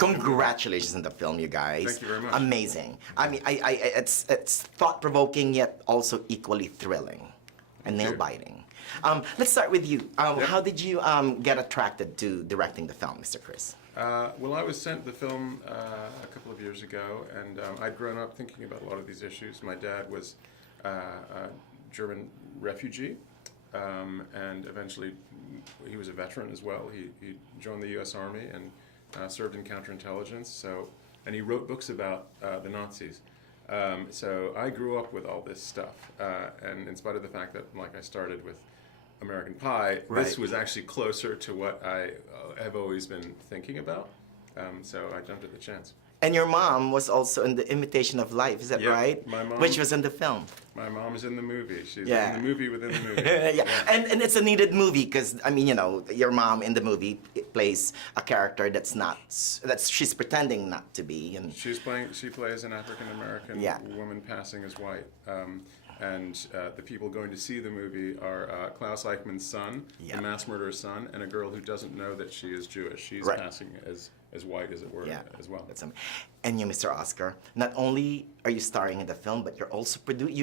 Congratulations on the film, you guys. Thank you very much. Amazing. I mean, it's thought-provoking yet also equally thrilling and nail-biting. Let's start with you. How did you get attracted to directing the film, Mr. Chris? Well, I was sent the film a couple of years ago, and I'd grown up thinking about a lot of these issues. My dad was a German refugee, and eventually he was a veteran as well. He joined the U.S. Army and served in counterintelligence. And he wrote books about the Nazis. So I grew up with all this stuff, and in spite of the fact that, like, I started with American Pie, this was actually closer to what I have always been thinking about. So I jumped at the chance. And your mom was also in The Imitation of Life, is that right? My mom, which was in the film. My mom is in the movie. She's in the movie within the movie. And it's a needed movie because, I mean, you know, your mom in the movie plays a character that's not, she's pretending not to be. And she plays an African-American woman passing as white. And the people going to see the movie are Klaus Eichmann's son, the mass murderer's son, and a girl who doesn't know that she is Jewish. She's passing as white, as it were, as well. And you, Mr. Oscar, not only are you starring in the film, but you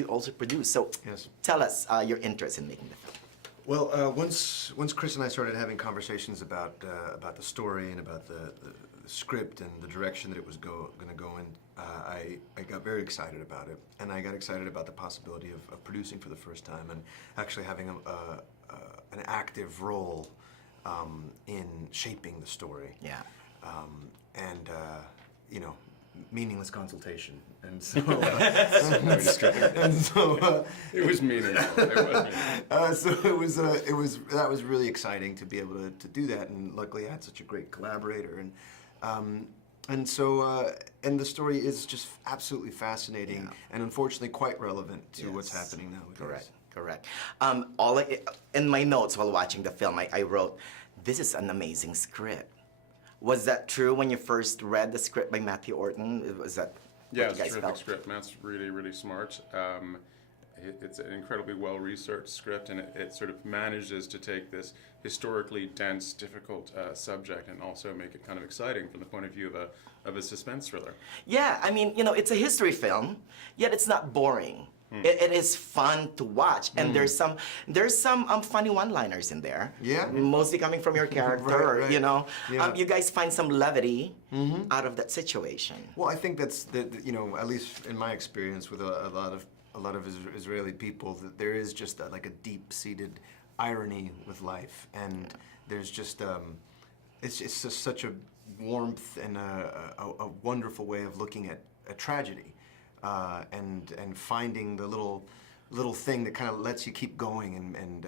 also produce. So tell us your interest in making the film. Well, once Chris and I started having conversations about the story and about the script and the direction that it was going to go in, I got very excited about it, and I got excited about the possibility of producing for the first time and actually having an active role in shaping the story. And you know, meaningless consultation, and so it was meaningful. That was really exciting to be able to do that, and luckily I had such a great collaborator, and the story is just absolutely fascinating and unfortunately quite relevant to what's happening nowadays. Correct. In my notes while watching the film, I wrote, "This is an amazing script." Was that true when you first read the script by Matthew Orton? Was that it's a terrific script. Matt's really, really smart. It's an incredibly well-researched script, and it sort of manages to take this historically dense, difficult subject and also make it kind of exciting from the point of view of a suspense thriller. Yeah, I mean, you know, it's a history film, yet it's not boring. It is fun to watch, and there's some funny one-liners in there. Mostly coming from your character. You know, you guys find some levity out of that situation. Well, I think that's you know, at least in my experience with a lot of Israeli people, that there is just like a deep-seated irony with life, and there's just it's just such a warmth and a wonderful way of looking at a tragedy. And finding the little thing that kind of lets you keep going and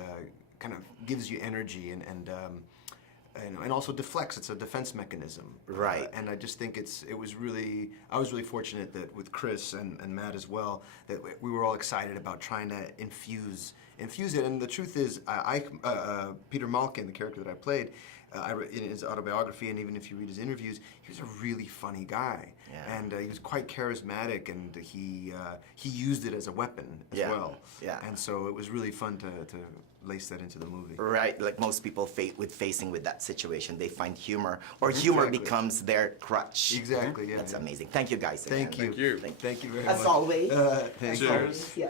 kind of gives you energy and also deflects. It's a defense mechanism. And I just think I was really fortunate that with Chris and Matt as well, that we were all excited about trying to infuse it. And the truth is, Peter Malkin, the character that I played, in his autobiography, and even if you read his interviews, he was a really funny guy, and he was quite charismatic, and he used it as a weapon as well. And so it was really fun to lace that into the movie. Like most people facing with that situation, they find humor, or humor becomes their crutch. That's amazing. Thank you guys. Thank you. Thank you. Thank you very much. As always. Thank Cheers. you.